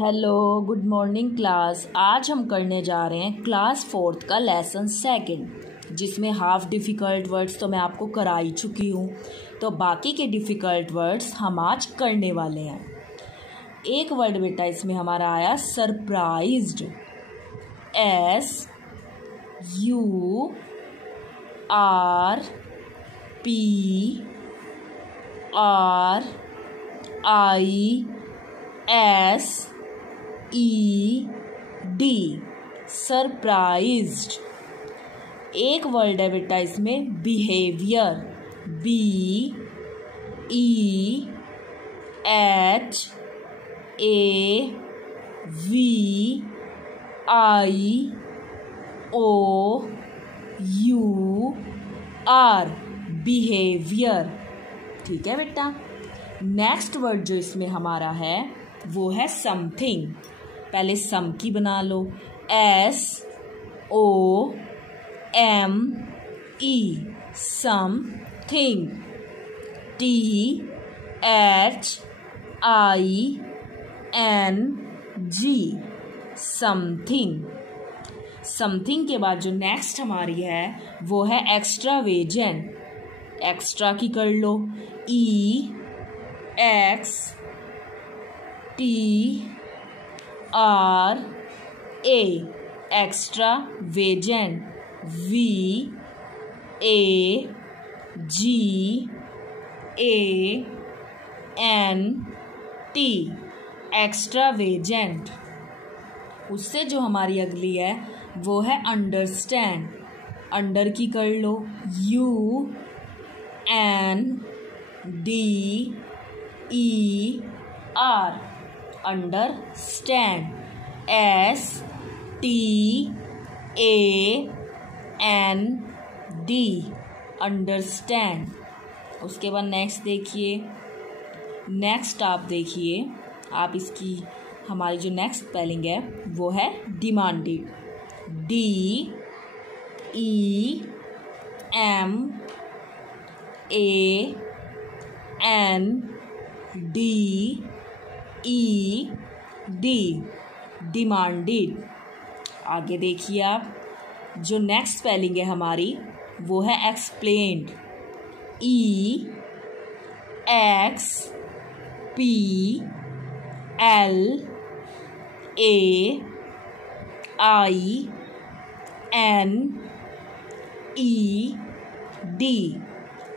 Hello good morning class. आज हम करने जा रहे हैं क्लास 4th का लेसन सेकंड, जिसमें हाफ डिफ़िकल्ट वर्ड्स तो मैं आपको करा ही चुकी हूँ। तो बाकी के डिफ़िकल्ट वर्ड्स हम आज करने वाले हैं। एक वर्ड बेटा इसमें हमारा आया सरप्राइज्ड। SURPRISED, surprised. एक वर्ड है बेटा इसमें बिहेवियर। BEHAVIOUR, behaviour. ठीक है बेटा। नेक्स्ट वर्ड जो इसमें हमारा है वो है समथिंग। पहले सम की बना लो। SOME, something. THING, something. Something के बाद जो नेक्स्ट हमारी है वो है एक्स्ट्रावेजेंट। एक्स्ट्रा की कर लो। EXTRA, extravagant. VAGANT, extravagant. उससे जो हमारी अगली है वो है अंडरस्टैंड। अंडर की कर लो। UNDER, understand. STAND, understand. उसके बाद नेक्स्ट देखिए। नेक्स्ट आप देखिए, आप इसकी हमारी जो नेक्स्ट स्पेलिंग है वो है डिमांडेड। DEMANDED, demanded. आगे देखिए आप, जो नेक्स्ट स्पेलिंग है हमारी वो है एक्सप्लेन्ड। EXPLAINED,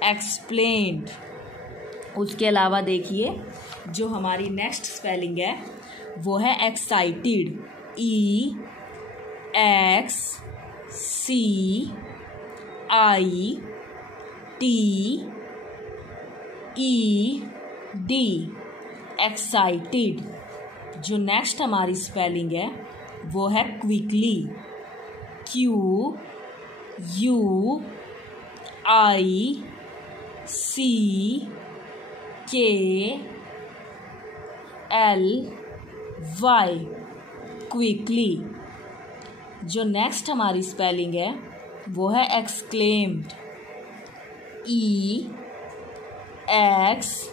explained. उसके अलावा देखिए जो हमारी नेक्स्ट स्पेलिंग है वो है एक्साइटेड। EXCITED, excited. जो नेक्स्ट हमारी स्पेलिंग है वो है क्विकली। QUICKLY, quickly. जो नेक्स्ट हमारी स्पेलिंग है वो है एक्सक्लेम्ड। EXCLAIMED,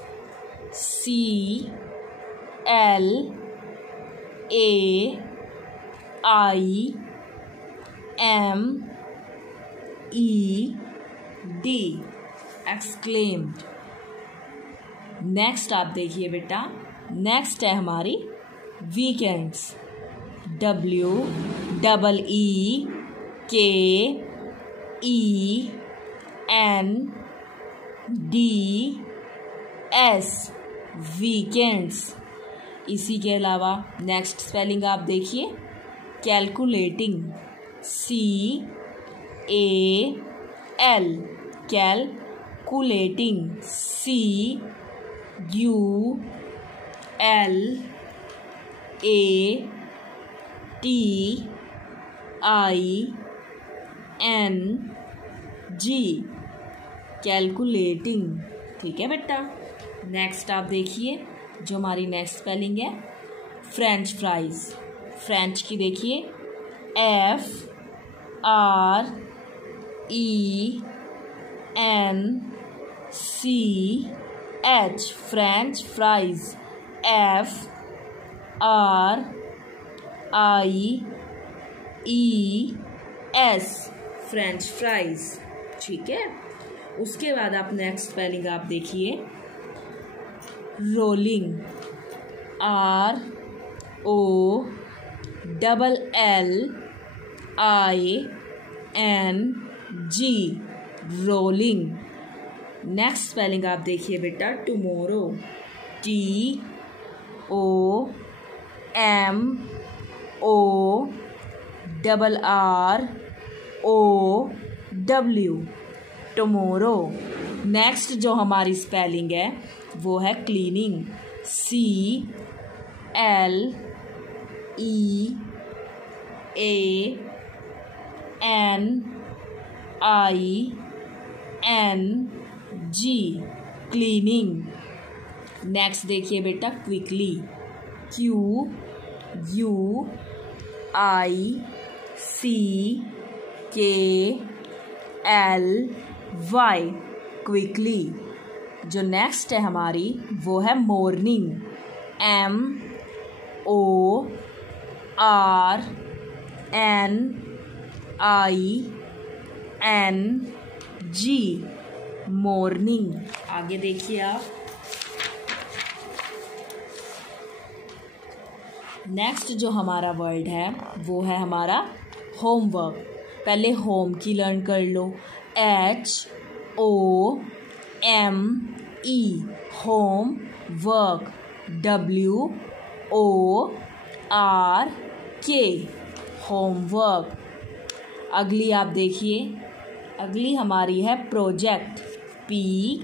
exclaimed. नेक्स्ट आप देखिए बेटा, नेक्स्ट है हमारी वीकेंड्स। WEEKENDS, weekends. इसी के अलावा नेक्स्ट स्पेलिंग आप देखिए calculating. CAL, calculating. CULATING, calculating. ठीक है बेटा। नेक्स्ट आप देखिए जो हमारी नेक्स्ट स्पेलिंग है फ्रेंच फ्राइज। फ्रेंच की देखिए FRENCH, French fries. RIES French fries. ठीक है, उसके बाद आप नेक्स्ट स्पेलिंग आप देखिए, rolling, ROLLING, rolling. Next spelling आप देखिए बेटा, टुमारो, TOMORROW, टुमारो। नेक्स्ट जो हमारी स्पेलिंग है वो है क्लीनिंग, CLEANING, क्लीनिंग। नेक्स्ट देखिए बेटा, क्विकली, QUICKLY, क्विकली। जो नेक्स्ट है हमारी वो है मॉर्निंग, MORNING, मॉर्निंग। आगे देखिए आप, नेक्स्ट जो हमारा वर्ड है वो है हमारा होमवर्क। पहले होम की लर्न कर लो, HOME, home work, WORK, homework. अगली आप देखिए, अगली हमारी है प्रोजेक्ट, PROJECT,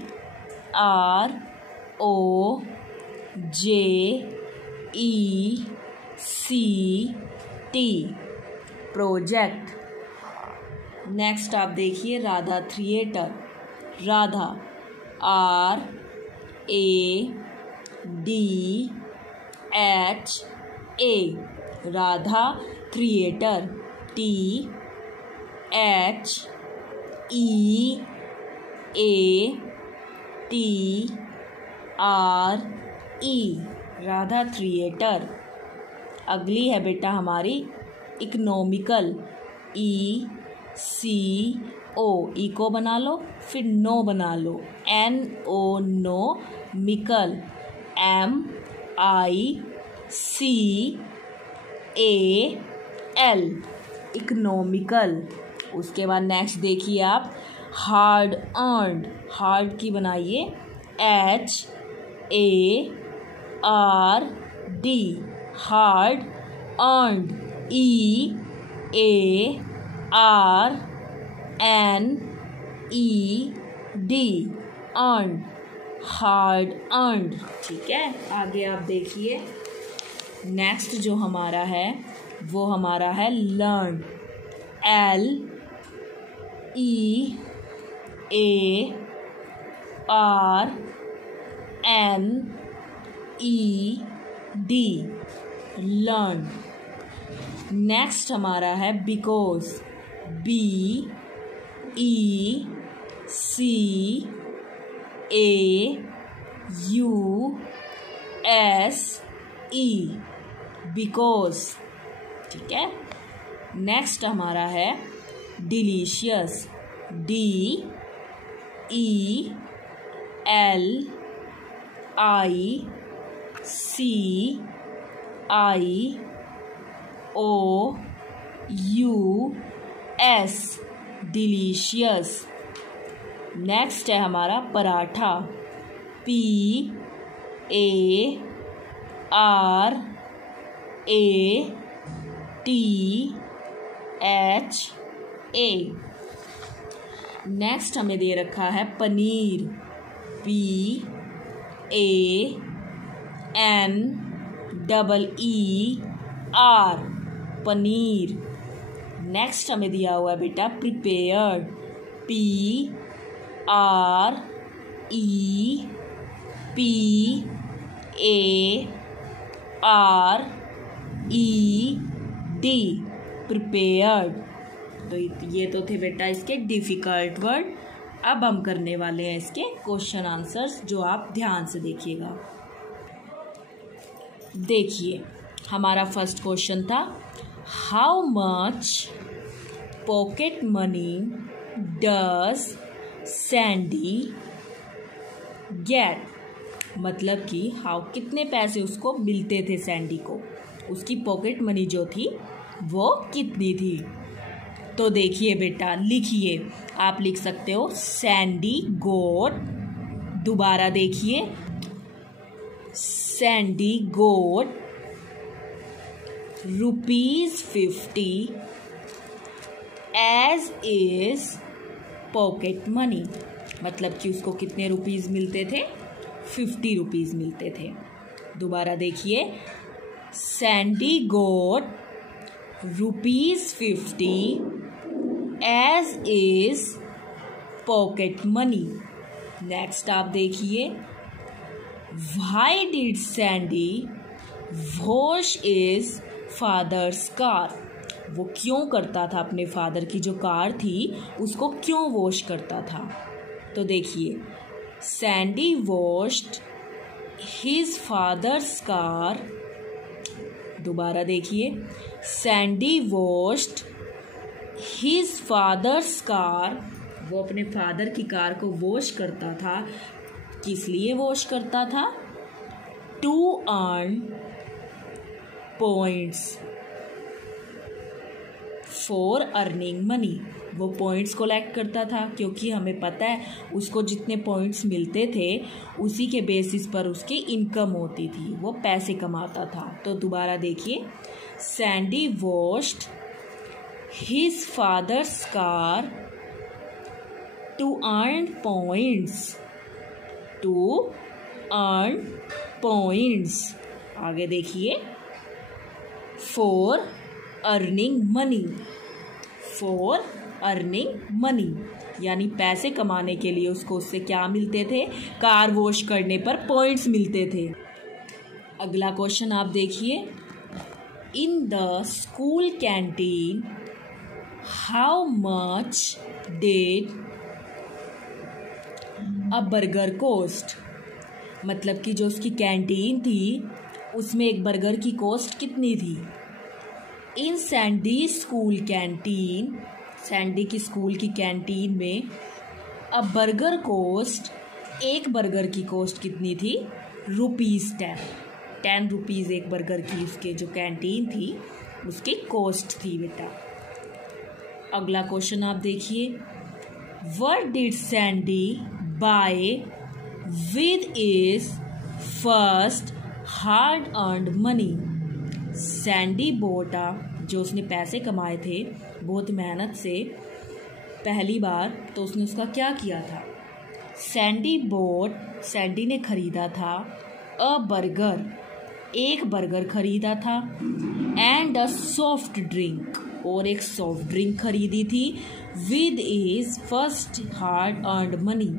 प्रोजेक्ट। नेक्स्ट आप देखिए, Radha theatre, Radha, RADHA, Radha theatre, THEATRE, Radha theatre. अगली है बेटा हमारी इकोनॉमिकल, ECO, इको बना लो, फिर नो बना लो, NO, no, Mikal, MICAL, economical. उसके बाद नेक्स्ट देखिए आप, हार्ड अर्न्ड, हार्ड की बनाइए, HARD, hard earned, EARNED, earned, hard earned. ठीक है, आगे आप देखिए, नेक्स्ट जो हमारा है वो हमारा है लर्न, LEARNED, लर्न। नेक्स्ट हमारा है बिकॉज, BECAUSE, बिकॉज। ठीक है, नेक्स्ट हमारा है डिलीशियस, DELICIOUS, डिलीशियस। नेक्स्ट है हमारा पराठा, PARATHA। नेक्स्ट हमें दे रखा है पनीर, PANEER, पनीर। नेक्स्ट हमें दिया हुआ है बेटा प्रिपेयर्ड, PREPARED, प्रिपेयर्ड। तो ये तो थे बेटा इसके डिफ़िकल्ट वर्ड। अब हम करने वाले हैं इसके क्वेश्चन आंसर्स, जो आप ध्यान से देखिएगा। देखिए, हमारा फर्स्ट क्वेश्चन था how much pocket money does Sandy get, मतलब कि हाउ कितने पैसे उसको मिलते थे सैंडी को, उसकी पॉकेट मनी जो थी वो कितनी थी। तो देखिए बेटा, लिखिए, आप लिख सकते हो सैंडी गोट, दोबारा देखिए Sandy got ₹50 as his pocket money, मतलब कि उसको कितने रुपीज़ मिलते थे, 50 रुपीज़ मिलते थे। दोबारा देखिए Sandy got ₹50 as his pocket money. Next आप देखिए why did Sandy wash his father's car, वो क्यों करता था, अपने फादर की जो कार थी उसको क्यों वॉश करता था। तो देखिए Sandy washed his father's car, दोबारा देखिए Sandy washed his father's car, वो अपने फादर की कार को वॉश करता था, किस लिए वॉश करता था, to earn points for earning money, वो पॉइंट्स कलेक्ट करता था क्योंकि हमें पता है उसको जितने पॉइंट्स मिलते थे उसी के बेसिस पर उसकी इनकम होती थी, वो पैसे कमाता था। तो दोबारा देखिए Sandy washed his father's car to earn points, आगे देखिए फॉर अर्निंग मनी, यानी पैसे कमाने के लिए उसको उससे क्या मिलते थे, कार वॉश करने पर पॉइंट्स मिलते थे। अगला क्वेश्चन आप देखिए in the school canteen how much did a burger cost, मतलब कि जो उसकी कैंटीन थी उसमें एक बर्गर की कॉस्ट कितनी थी। इन सैंडी स्कूल कैंटीन, सैंडी की स्कूल की कैंटीन में अ बर्गर कॉस्ट, एक बर्गर की कॉस्ट कितनी थी, ₹10 एक बर्गर की उसके जो कैंटीन थी उसकी कॉस्ट थी बेटा। अगला क्वेश्चन आप देखिए what did Sandy buy with his first hard earned money, Sandy bought, जो उसने पैसे कमाए थे बहुत मेहनत से पहली बार, तो उसने उसका क्या किया था, सैंडी ने खरीदा था अ बर्गर, एक बर्गर खरीदा था, एंड अ सॉफ्ट ड्रिंक, और एक सॉफ्ट ड्रिंक खरीदी थी, with his first hard earned money,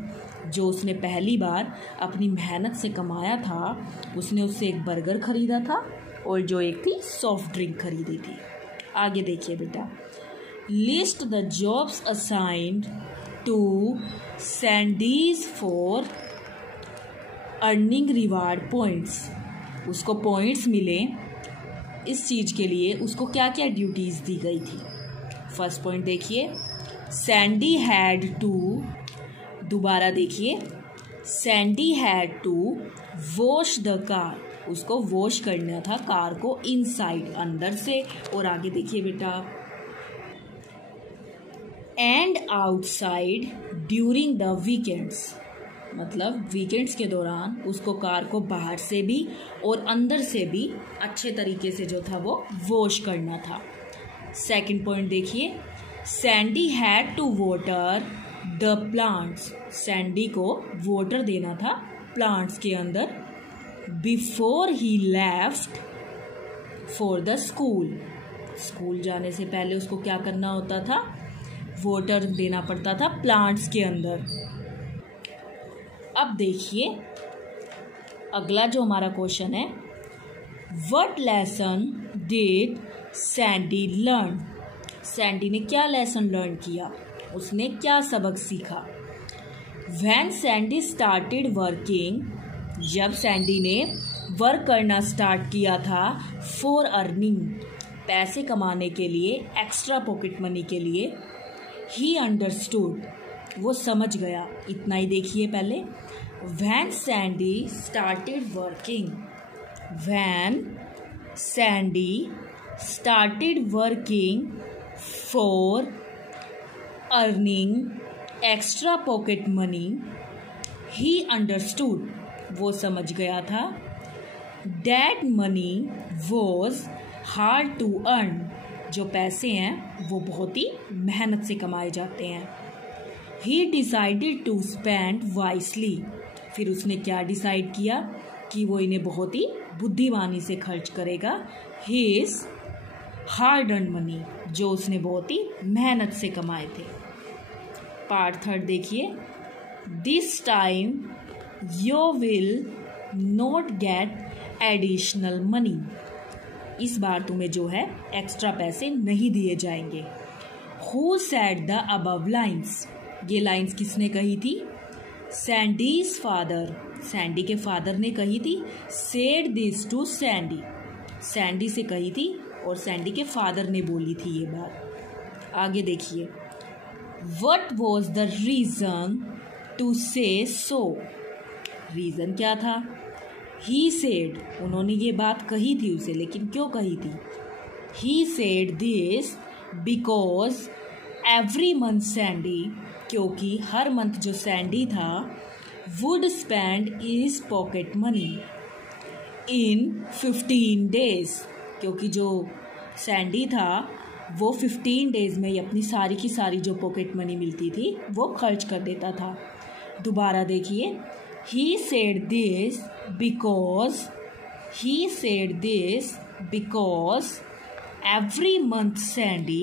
जो उसने पहली बार अपनी मेहनत से कमाया था, उसने उससे एक बर्गर खरीदा था और जो एक थी सॉफ्ट ड्रिंक खरीदी थी। आगे देखिए बेटा list the jobs assigned to Sandy's for earning reward points, उसको पॉइंट्स मिले इस चीज़ के लिए, उसको क्या क्या ड्यूटीज़ दी गई थी। फर्स्ट पॉइंट देखिए सैंडी हैड टू, दोबारा देखिए Sandy had to wash the car, उसको वॉश करना था कार को इनसाइड, अंदर से, और आगे देखिए बेटा and outside during the weekends, मतलब वीकेंड्स के दौरान उसको कार को बाहर से भी और अंदर से भी अच्छे तरीके से जो था वो वॉश करना था। सेकंड पॉइंट देखिए Sandy had to water the plants, Sandy को वाटर देना था प्लांट्स के अंदर, before he left for the school जाने से पहले उसको क्या करना होता था, वाटर देना पड़ता था प्लांट्स के अंदर। अब देखिए अगला जो हमारा क्वेश्चन है what lesson did Sandy learn, Sandy ने क्या लेसन लर्न किया, उसने क्या सबक सीखा। व्हेन सैंडी स्टार्टेड वर्किंग, जब सैंडी ने वर्क करना स्टार्ट किया था फॉर अर्निंग, पैसे कमाने के लिए, एक्स्ट्रा पॉकेट मनी के लिए। ही अंडरस्टूड, वो समझ गया। इतना ही देखिए पहले। When Sandy started working, when Sandy started working for earning extra pocket money, he understood, वो समझ गया था। That money was hard to earn, जो पैसे हैं वो बहुत ही मेहनत से कमाए जाते हैं। He decided to spend wisely, फिर उसने क्या डिसाइड किया कि वो इन्हें बहुत ही बुद्धिमानी से खर्च करेगा। हिज हार्ड अर्न मनी, जो उसने बहुत ही मेहनत से कमाए थे। पार्ट 3 देखिए। This time you will not get additional money, इस बार तुम्हें जो है एक्स्ट्रा पैसे नहीं दिए जाएंगे। Who said the above lines, ये लाइन्स किसने कही थी? सैंडीज फादर, सैंडी के फादर ने कही थी। Said this to Sandy, Sandy से कही थी और सैंडी के फादर ने बोली थी ये बात। आगे देखिए। What was the reason to say so, reason क्या था? ही सेड, उन्होंने ये बात कही थी उसे, लेकिन क्यों कही थी? He said this because every month Sandy, क्योंकि हर मंथ जो सैंडी था would spend is pocket money in 15 days, क्योंकि जो सैंडी था वो 15 डेज में ही अपनी सारी की सारी जो पॉकेट मनी मिलती थी वो खर्च कर देता था। दोबारा देखिए। He said this because every month Sandy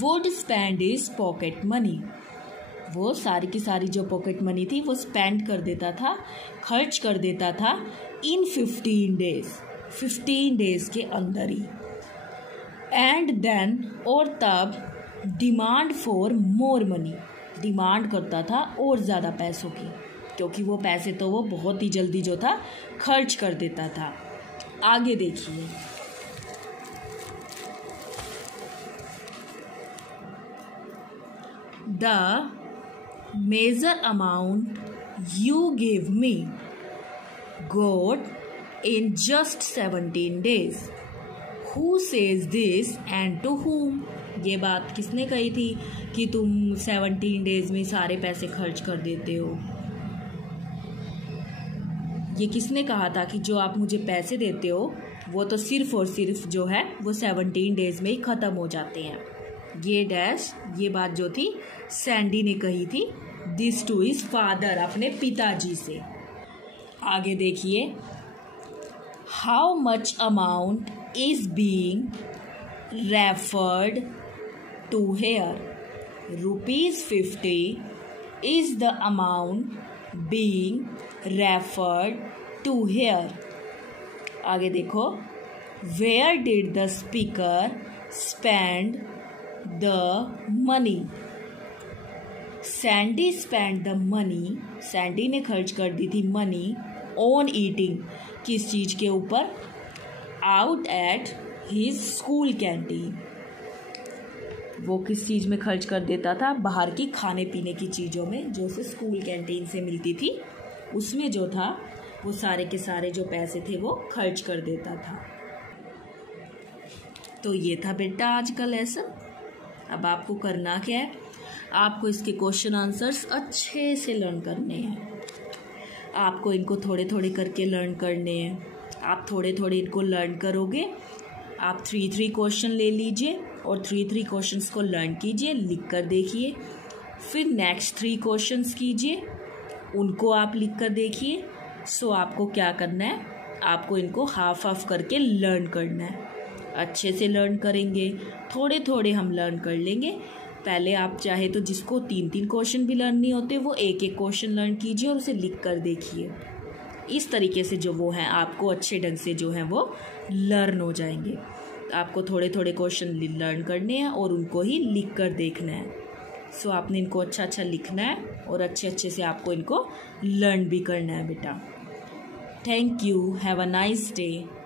would spend his pocket money, वो सारी की सारी जो पॉकेट मनी थी वो स्पेंड कर देता था, खर्च कर देता था इन 15 डेज, 15 डेज के अंदर ही। एंड देन, और तब demand for more money, demand करता था और ज़्यादा पैसों की, क्योंकि वो पैसे तो वो बहुत ही जल्दी जो था खर्च कर देता था। आगे देखिए। The major amount you give me got in just 17 days. Who says this and to whom, ये बात किसने कही थी कि तुम 17 डेज में सारे पैसे खर्च कर देते हो? ये किसने कहा था कि जो आप मुझे पैसे देते हो वो तो सिर्फ और सिर्फ जो है वो 17 डेज में ही ख़त्म हो जाते हैं। ये डैश, ये बात जो थी सैंडी ने कही थी दिस टू हिज फादर, अपने पिताजी से। आगे देखिए। How much amount is being referred to here? ₹50 is the amount being referred to here. आगे देखो। Where did the speaker spend the money? Sandy spent the money, Sandy ने खर्च कर दी थी money on eating, किस चीज़ के ऊपर? Out at his school canteen, वो किस चीज़ में खर्च कर देता था? बाहर की खाने पीने की चीज़ों में, जो उसे स्कूल कैंटीन से मिलती थी, उसमें जो था वो सारे के सारे जो पैसे थे वो खर्च कर देता था। तो ये था बेटा आज का लेसन। अब आपको करना क्या है? आपको इसके क्वेश्चन आंसर्स अच्छे से लर्न करने हैं। आपको इनको थोड़े थोड़े करके लर्न करने हैं। आप थोड़े थोड़े इनको लर्न करोगे। आप 3 क्वेश्चन ले लीजिए और 3 क्वेश्चंस को लर्न कीजिए, लिख कर देखिए। फिर नेक्स्ट 3 क्वेश्चंस कीजिए, उनको आप लिख कर देखिए। सो आपको क्या करना है? आपको इनको हाफ हाफ करके लर्न करना है। अच्छे से लर्न करेंगे, थोड़े थोड़े हम लर्न कर लेंगे। पहले आप चाहे तो जिसको 3 क्वेश्चन भी लर्न नहीं होते वो 1 क्वेश्चन लर्न कीजिए और उसे लिख कर देखिए। इस तरीके से जो वो हैं आपको अच्छे ढंग से जो है वो लर्न हो जाएंगे। आपको थोड़े थोड़े क्वेश्चन लर्न करने हैं और उनको ही लिख कर देखना है। सो आपने इनको अच्छा लिखना है। और अच्छे अच्छे से आपको इनको लर्न भी करना है बेटा। Thank you, have a nice day.